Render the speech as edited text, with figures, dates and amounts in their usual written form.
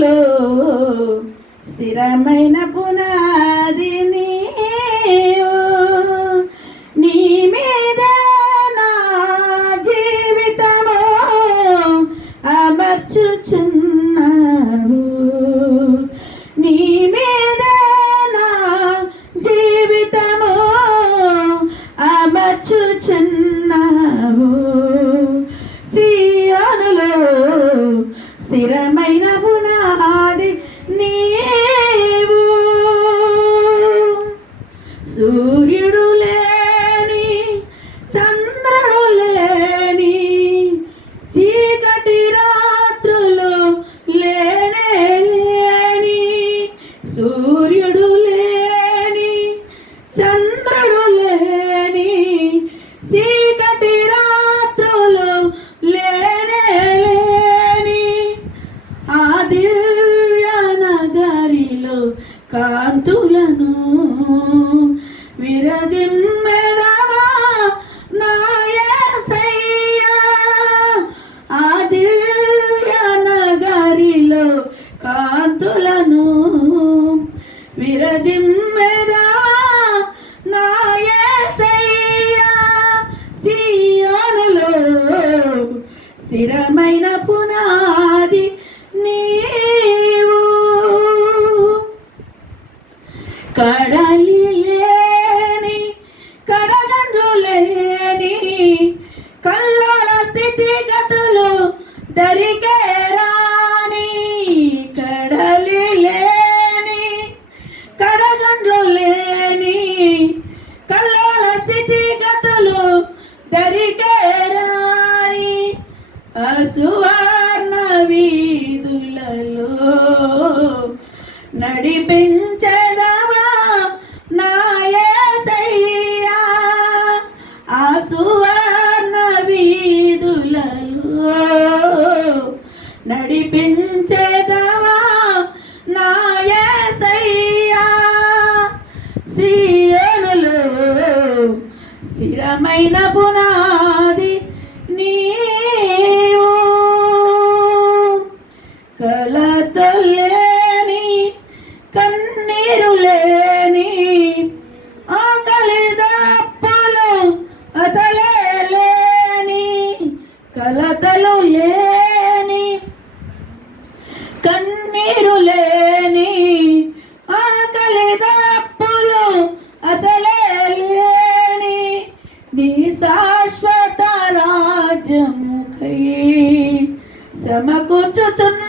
సియోనులో స్థిరమైన పునాది నీవు, నీ మీద నా జీవితము అమర్చుచున్నావు, నీ మీద నా జీవితము అమర్చుచున్నావు. సియోనులో స్థిరమైన పునాది నీవు, సూర్యుడు లేని చంద్రుడు లేని చీకటి రాత్రులు లేనే లేని, సూర్యుడు లేని చంద్రుడు లేని చీకటి రాత్రులు లేనే లేని, ఆ దివ్య నగరిలో కాంతులను విరజిమ్మెదవా నా యేసయ్యా, ఆ దివ్య నగరిలో కాంతులను విరజిమ్మెదవా నా యేసయ్యా. సియోనులో స్థిరమైన పునాది నీవు, కడలి లేని కడగండ్లు లేని కల్లోల స్థితిగతులు దరికే రాని, కడలి లేని కడగండ్లు లేని కల్లోల స్థితిగతులు దరికే రాని, అసువర్ణ వీధులలో నడిపించెదవా నా యేసయ్యా, ఆ సువర్ణ వీధులలో నడిపించెదవా నా యేసయ్యా. సియోనులో స్థిరమైన పునాది నీవు, కలతలేని కన్నీరు లేని ఆకలి దప్పులు అసలే లేని, కలతలు లేని కన్నీరు లేని ఆకలి దప్పులు అసలే లేని, నీ శాశ్వత రాజ్యముకై సమకూర్చుచున్న